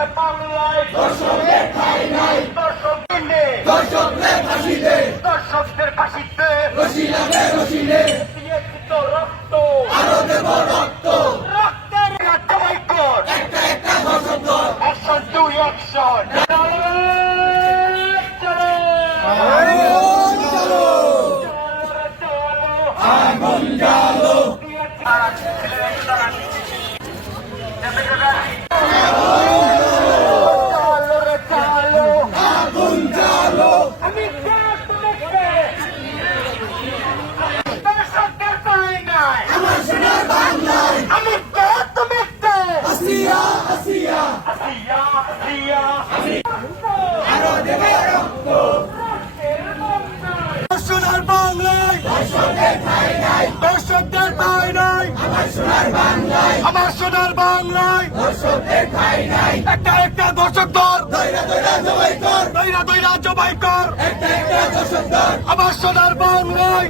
Republic. সোনার বাংলায় দর্শকদের ঠাই নাই একটা একটা দর্শক দর দইরা দইরা জবাই কর দর আমার সোনার বাংলায়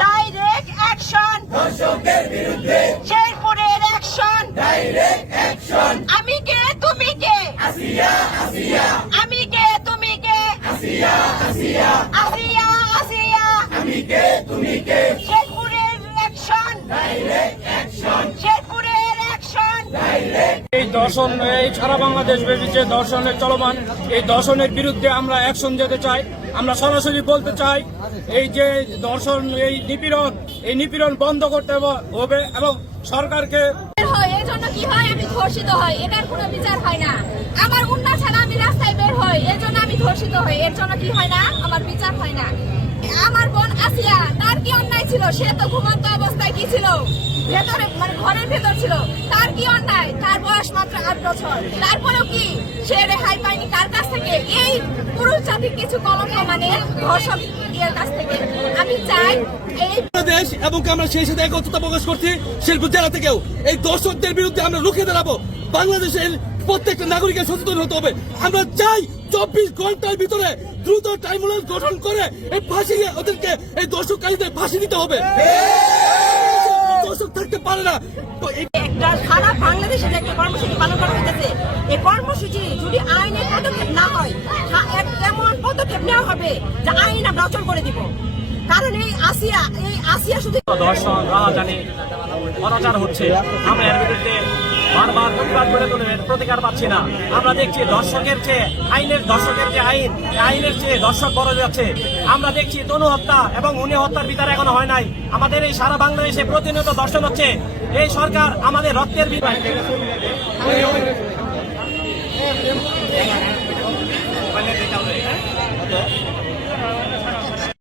ডাইরেক্ট অ্যাকশন দর্শকদের বিরুদ্ধে শেরপুরের অ্যাকশন ডাইরেক্ট অ্যাকশন আমি কে তুমি কে আসিয়া আসিয়া আমি কে তুমি কে আসিয়া আসিয়া আসিয়া আসিয়া আমি কে তুমি কে? শেরপুরের অ্যাকশন ডাইরেক্ট অ্যাকশন শেরপুরের অ্যাকশন ডাইরেক্ট এই দর্শন এই সারা বাংলাদেশ ব্যাপী যে দর্শনের চলমান এই দর্শনের বিরুদ্ধে আমরা অ্যাকশন যেতে চাই। আমরা সরাসরি বলতে চাই এই যে দর্শন এই নিপীড়ন এই নিপীড়ন বন্ধ করতে হবে- এবং সরকারকে হয় এর জন্য কি হয়? আমি ধর্ষিত হই এটার কোনো বিচার হয় না। আমার উন্না ছাড়া আমি রাস্তায় বের হই এর জন্য ধর্ষিত হই এর জন্য কি হয় না? আমার বিচার হয় না। আমার বোন আসিয়া, তার কি অন্যায় ছিল? সে তো ঘুমন্ত অবস্থায় কি ছিল? ভেতরে মানে ঘরের ভেতর ছিল। তার কি অন্যায়? তার বয়স মাত্র আট বছর। তারপরেও কি সে রেহাই পায়নি কার কাছ থেকে? এই পুরুষ জাতির কিছু কলঙ্ক মানে ধর্ষক আমরা সেই দাঁড়াবো। বাংলাদেশের প্রত্যেকটা নাগরিকের সচেতন হতে হবে। আমরা চাই চব্বিশ ঘণ্টার ভিতরে দ্রুত ট্রাইব্যুনাল গঠন করে এই ফাঁসি ওদেরকে এই দর্শককারীদের ফাঁসি দিতে হবে। দর্শক থাকতে পারে না। একটা সারা বাংলাদেশে যে একটা কর্মসূচি পালন করা হইতেছে এই কর্মসূচি যদি আইনের পদক্ষেপ না হয় এমন পদক্ষেপ নেওয়া হবে যে আইন আমরা অচল করে দিব। কারণ এই আসিয়া এই আসিয়া শুধু দর্শন রাহাজানি অনাচার হচ্ছে। আমরা এর বিরুদ্ধে বারবার প্রতিবাদ করে তুলবেন, প্রতিকার পাচ্ছি না। আমরা দেখছি দর্শকের চেয়ে, আইনের দর্শকের যে আইন, আইনের চেয়ে দর্শক বড় যাচ্ছে। আমরা দেখছি তনু হত্যা এবং উনি হত্যার বিচার এখনও হয় নাই। আমাদের এই সারা বাংলাদেশে প্রতিনিয়ত দর্শন হচ্ছে। এই সরকার আমাদের রক্তের বিনিময়ে